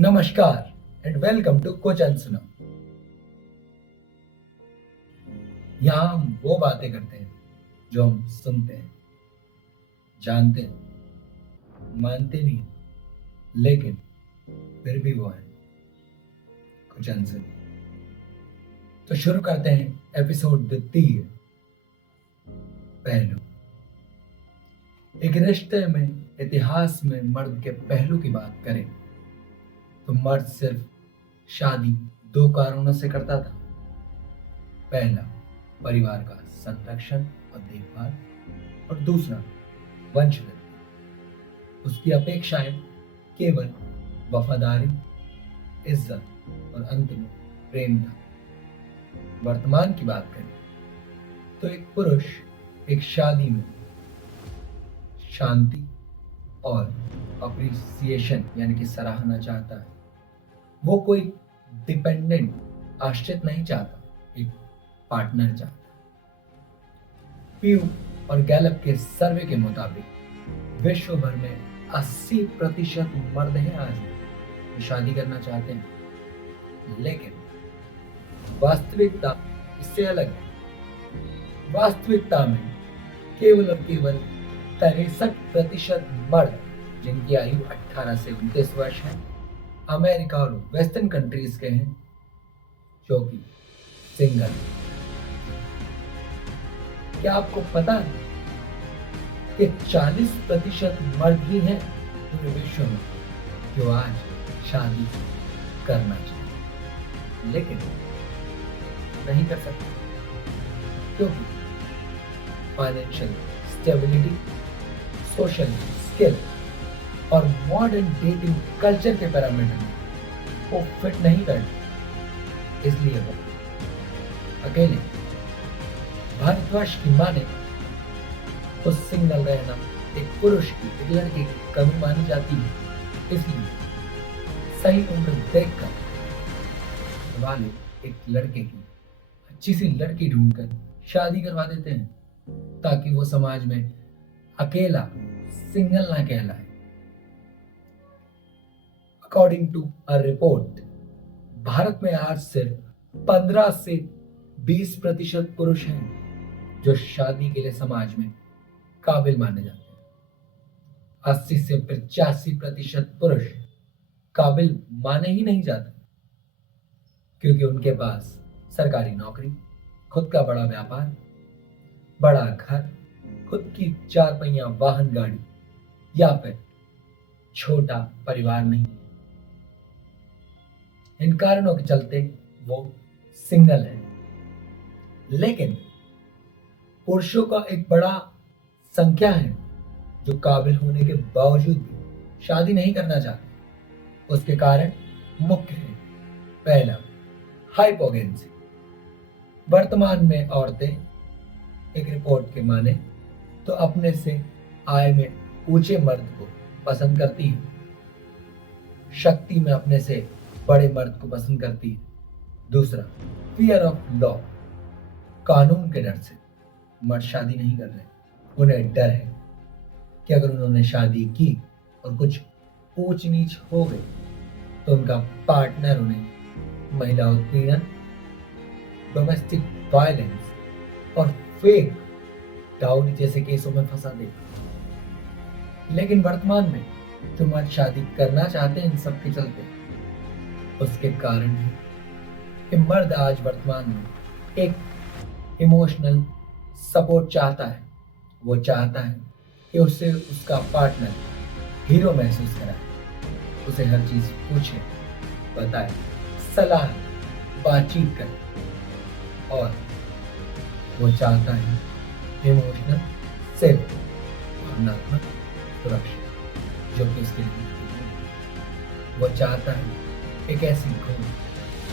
नमस्कार and welcome to coach and सुनो। यहाँ हम वो बातें करते हैं जो हम सुनते हैं, जानते हैं, मानते नहीं हैं, लेकिन फिर भी वो है कुछ अनसुनी। तो शुरू करते हैं एपिसोड द्वितीय। पहलू। एक रिश्ते में इतिहास में मर्द के पहलू की बात करें तो मर्द सिर्फ शादी दो कारणों से करता था। पहला, परिवार का संरक्षण और देखभाल, और दूसरा, वंशवृद्धि। उसकी अपेक्षाएं केवल वफादारी, इज्जत और अंत में प्रेम था। वर्तमान की बात करें तो एक पुरुष एक शादी में शांति और अप्रिसिएशन यानी कि सराहना चाहता है। वो कोई डिपेंडेंट आश्रित नहीं चाहता, एक पार्टनर चाहता है। पीयू और गैलप के सर्वे के मुताबिक विश्व भर में 80% मर्द हैं आज भी जो शादी करना चाहते हैं, लेकिन वास्तविकता इससे अलग है। वास्तविकता में केवल और केवल 63% मर्द जिनकी आयु 18 से 29 वर्ष है, अमेरिका और वेस्टर्न कंट्रीज के हैं, जो कि सिंगल। क्या आपको पता है कि 40% मर्द ही हैं पूरे विश्व में जो आज शादी करना चाहते लेकिन नहीं कर सकते, क्योंकि फाइनेंशियल स्टेबिलिटी, सोशल स्किल और मॉडर्न डेटिंग कल्चर के पैरामीटर में वो फिट नहीं करते। इसलिए वो अकेले। भारतवर्ष की माने तो सिंगल रहना एक पुरुष की, एक लड़के की कमी मानी जाती है। इसलिए सही उम्र देखकर वाले एक लड़के की अच्छी सी लड़की ढूंढकर शादी करवा देते हैं, ताकि वो समाज में अकेला सिंगल ना कहलाए। According to a report, Bharat में आज सिर्फ 15 से 20% पुरुष हैं जो शादी के लिए समाज में काबिल माने जाते हैं। 80 से 85% पुरुष काबिल माने ही नहीं जाते, क्योंकि उनके पास सरकारी नौकरी, खुद का बड़ा व्यापार, बड़ा घर, खुद की 4 पहिया वाहन गाड़ी या फिर छोटा परिवार नहीं। इन कारणों के चलते वो सिंगल है। लेकिन पुरुषों का एक बड़ा संख्या है जो काबिल होने के बावजूद भी शादी नहीं करना चाहते। उसके कारण मुख्य है। पहला, हाइपोगेंसी। वर्तमान में औरतें, एक रिपोर्ट के माने तो अपने से आय में ऊंचे मर्द को पसंद करती है, शक्ति में अपने से बड़े मर्द को पसंद करती है। दूसरा, फियर ऑफ लॉ। कानून के डर से मर्द शादी नहीं कर रहे। उन्हें डर है कि अगर उन्होंने शादी की और कुछ ऊंच नीच हो गई तो उनका पार्टनर उन्हें महिला उत्पीड़न, डोमेस्टिक वायलेंस और फेक डाउरी जैसे केसों में फंसा देगा। लेकिन वर्तमान में जो मर्द शादी करना चाहते हैं इन सब के चलते, उसके कारण है कि मर्द आज वर्तमान में एक इमोशनल सपोर्ट चाहता है। वो चाहता है कि उससे उसका पार्टनर हीरो महसूस कराए, उसे हर चीज पूछे, बताए, सलाह, बातचीत करे, और वो चाहता है इमोशनल सेफ, भावनात्मक सुरक्षा, जो कि उसके लिए वो चाहता है एक ऐसी खोज,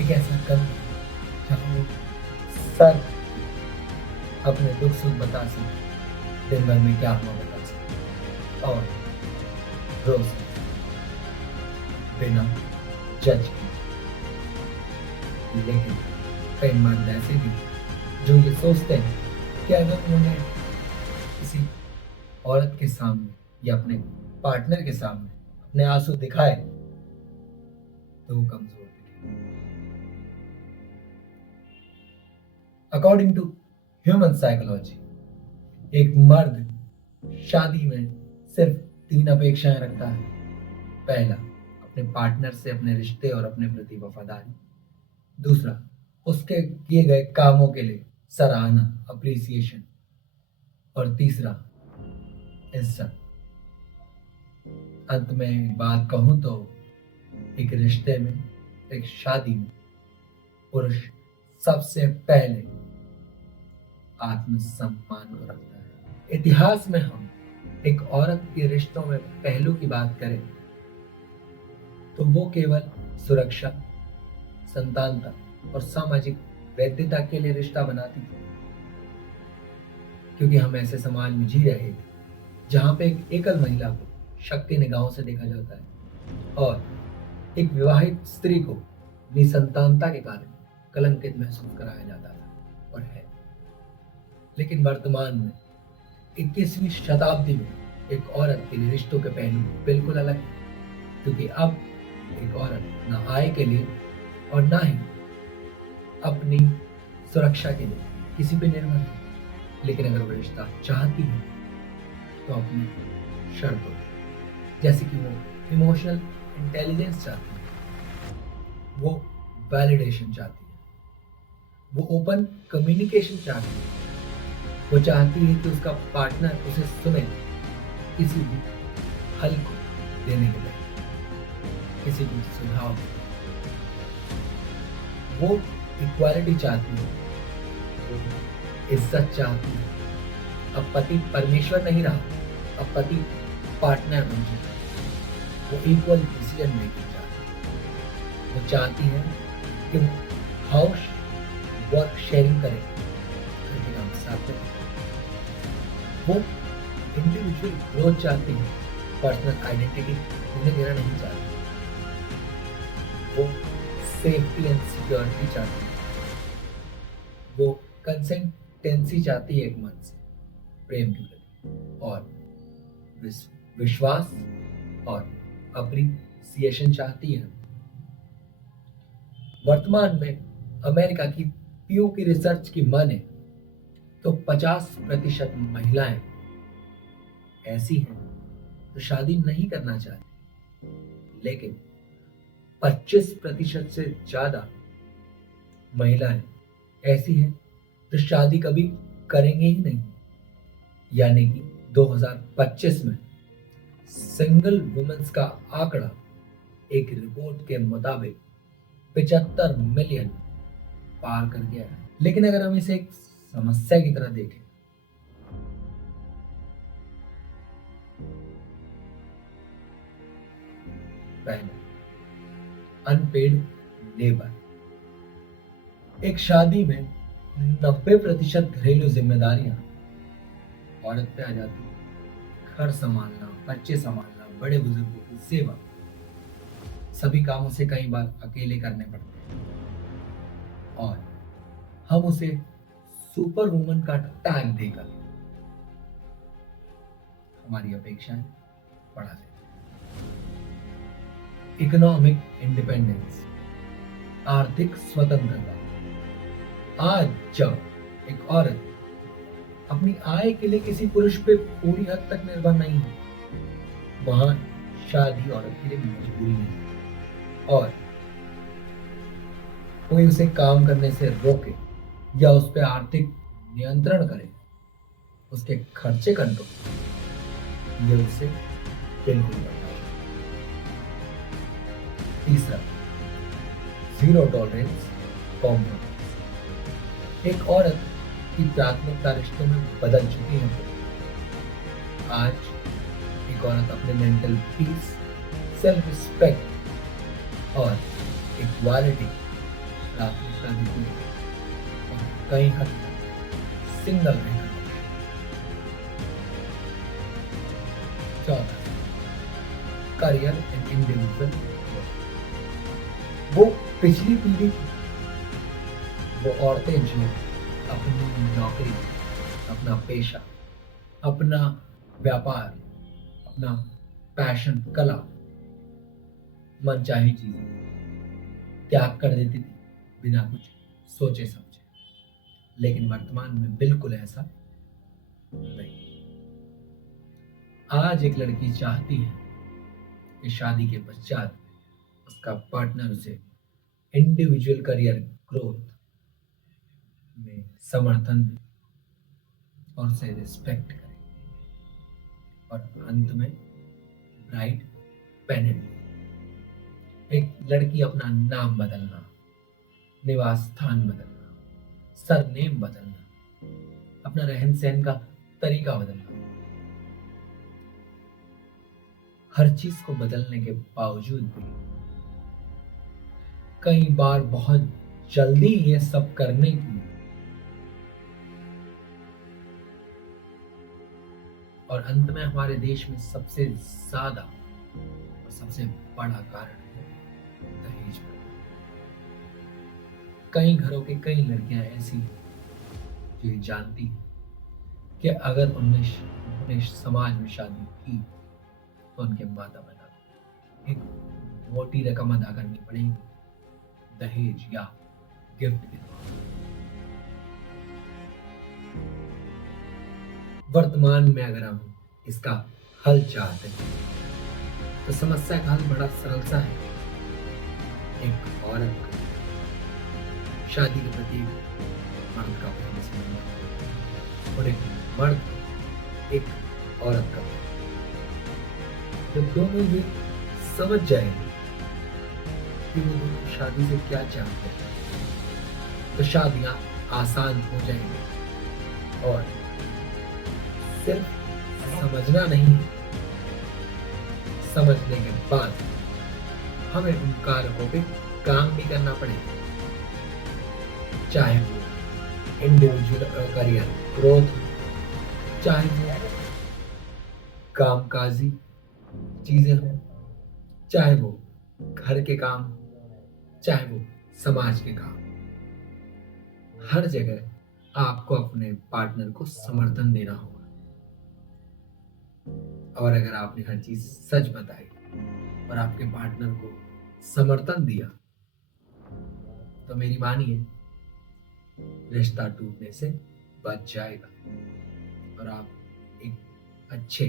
एक ऐसा कर्म जहाँ वो सर अपने दुख सुख बता सके, दिन भर में क्या हुआ बता सके, और रोज बिना जज किए। लेकिन कई मर्द ऐसे भी जो ये सोचते हैं कि अगर उन्होंने किसी औरत के सामने या अपने पार्टनर के सामने अपने आंसू दिखाए तो वो कमजोर दिखे। अकॉर्डिंग टू ह्यूमन साइकोलॉजी, एक मर्द शादी में सिर्फ 3 अपेक्षाएं रखता है। पहला, अपने पार्टनर से अपने रिश्ते और अपने प्रति वफादारी। दूसरा, उसके किए गए कामों के लिए सराहना, अप्रिसिएशन। और तीसरा, इज्जत। अंत में बात कहूं तो एक रिश्ते में, एक शादी में पुरुष सबसे पहले आत्मसम्मान को रखता है। इतिहास में हम एक औरत के रिश्तों में पहलू की बात करें तो वो केवल सुरक्षा, संतानता और सामाजिक वैधता के लिए रिश्ता बनाती थी, क्योंकि हम ऐसे समाज में जी रहे थे जहां पे एक एकल महिला को शक्ति निगाहों से देखा जाता है और एक विवाहित स्त्री को निसंतानता के कारण कलंकित महसूस कराया जाता था और है। लेकिन वर्तमान में 21वीं शताब्दी में एक औरत के लिए रिश्तों के पहलू बिल्कुल अलग है, क्योंकि अब एक औरत ना आय के लिए और ना ही अपनी सुरक्षा के लिए किसी पे निर्भर है। लेकिन अगर वो रिश्ता चाहती है तो अपनी शर्तों, जैसे कि वो इमोशनल इंटेलिजेंस चाहती है, वो वैलिडेशन चाहती है, वो ओपन कम्युनिकेशन चाहती है, वो चाहती है कि उसका पार्टनर उसे सुने, किसी भी हल को देने के लिए, किसी भी सुझाव के लिए। वो इक्वालिटी चाहती है, वो इज्जत चाहती है। अब पति परमेश्वर नहीं रहा, अब पति पार्टनर बन चुका है। वो इक्वल डिसीजन मेकिंग चाहती है। वो चाहती है कि वो हाउस वर्क शेयरिंग करे, घर के काम साथ में। वो इंडिविजुअल ग्रोथ चाहती है, पर्सनल आइडेंटिटी उन्हें देना नहीं चाहती। वो सेफ्टी एंड सिक्योरिटी चाहती है। वो कंसिस्टेंसी चाहती है एक मन से, प्रेम के प्रति, और विश्वास और अप्रिसिएशन चाहती है। वर्तमान में अमेरिका की प्यू की रिसर्च की माने तो 50% महिलाएं ऐसी हैं जो शादी नहीं करना चाहती, लेकिन 25% से ज्यादा महिलाएं ऐसी हैं जो शादी कभी करेंगे ही नहीं। यानी कि 2025 में सिंगल वुमेन्स का आंकड़ा एक रिपोर्ट के मुताबिक 75 मिलियन पार कर गया है। लेकिन अगर हम इसे एक समस्या की तरह देखें, पहले अनपेड लेबर। एक शादी में 90% घरेलू जिम्मेदारियां औरत पे आ जाती है। घर संभालना, बच्चे संभालना, बड़े बुजुर्गों की सेवा, सभी काम उसे कई बार अकेले करने पड़ते हैं और हम उसे सुपर वुमन का टैग देकर हमारी अपेक्षाएं बढ़ा देते हैं। इकोनॉमिक इंडिपेंडेंस, आर्थिक स्वतंत्रता। आज जब एक औरत अपनी आय के लिए किसी पुरुष पे पूरी हद तक निर्भर नहीं है, वहां शादी औरत के लिए मजबूरी नहीं है। और कोई उसे काम करने से रोके या उस पर आर्थिक नियंत्रण करे, उसके खर्चे कंट्रोल, ये उससे बिल्कुल बर्दाश्त नहीं। तीसरा, जीरो टॉलरेंस कॉम्प्रोमाइज। एक औरत की प्राथमिकता रिश्तों में बदल चुकी है। आज एक औरत अपने मेंटल पीस, सेल्फ रिस्पेक्ट और इक्वालिटी प्राथमिकता देती है और कई हद तक सिंगल रहना। चौथा, करियर एंड इंडिविजुअल। वो पिछली पीढ़ी की वो औरतें जो अपनी नौकरी, अपना पेशा, अपना व्यापार, अपना पैशन, कला, मनचाही चीजें त्याग कर देती थी बिना कुछ सोचे समझे। लेकिन वर्तमान में बिल्कुल ऐसा नहीं। आज एक लड़की चाहती है कि शादी के पश्चात उसका पार्टनर उसे इंडिविजुअल करियर ग्रोथ में समर्थन दे और उसे रिस्पेक्ट करे, और अंत में ब्राइड पेनल्टी। एक लड़की अपना नाम बदलना, निवास स्थान बदलना, सरनेम बदलना, अपना रहन सहन का तरीका बदलना, हर चीज को बदलने के बावजूद भी कई बार बहुत जल्दी ये सब करने की और अंत में हमारे देश में सबसे ज्यादा और सबसे बड़ा कारण है दहेज प्रथा। कई घरों की कई लड़कियां ऐसी हैं जो ये जानती हैं कि अगर उन्होंने समाज में शादी की तो उनके माता पिता एक मोटी रकम अदा करनी पड़ेगी दहेज या गिफ्ट के तौर पर। वर्तमान में अगर हम इसका हल चाहते हैं तो समस्या का हल बड़ा सरल सा है। एक औरत शादी के प्रति मर्द का प्रेम समझना और एक मर्द एक औरत का प्रेम, जब दोनों ये समझ जाएंगे कि वो दोनों शादी से क्या चाहते हैं तो शादियां आसान हो जाएंगी। और सिर्फ समझना नहीं, समझने के बाद हमें उन कारकों पे काम भी करना पड़ेगा, चाहे वो इंडिविजुअल करियर ग्रोथ, चाहे वो कामकाजी चीजें हो, चाहे वो घर के काम, चाहे वो समाज के काम। हर जगह आपको अपने पार्टनर को समर्थन देना होगा। और अगर आपने हर चीज सच बताई और आपके पार्टनर को समर्थन दिया तो मेरी मानिए रिश्ता टूटने से बच जाएगा और आप एक अच्छे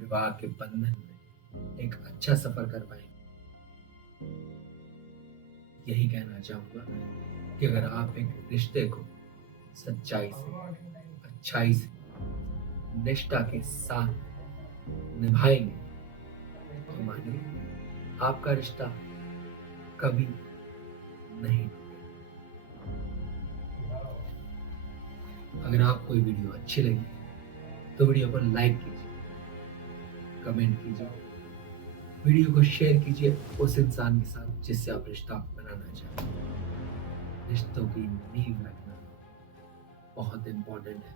विवाह के बंधन में एक अच्छा सफर कर पाएंगे। यही कहना चाहूंगा कि अगर आप एक रिश्ते को सच्चाई से, अच्छाई से, निष्ठा के साथ निभाएंगे तो मानिए आपका रिश्ता कभी नहीं टूटेगा। अगर आपको ये वीडियो अच्छी लगी तो वीडियो को लाइक कीजिए, कमेंट कीजिए, वीडियो को शेयर कीजिए उस इंसान के साथ जिससे आप रिश्ता बनाना चाहते हैं। रिश्तों की नींव रखना बहुत इंपॉर्टेंट है।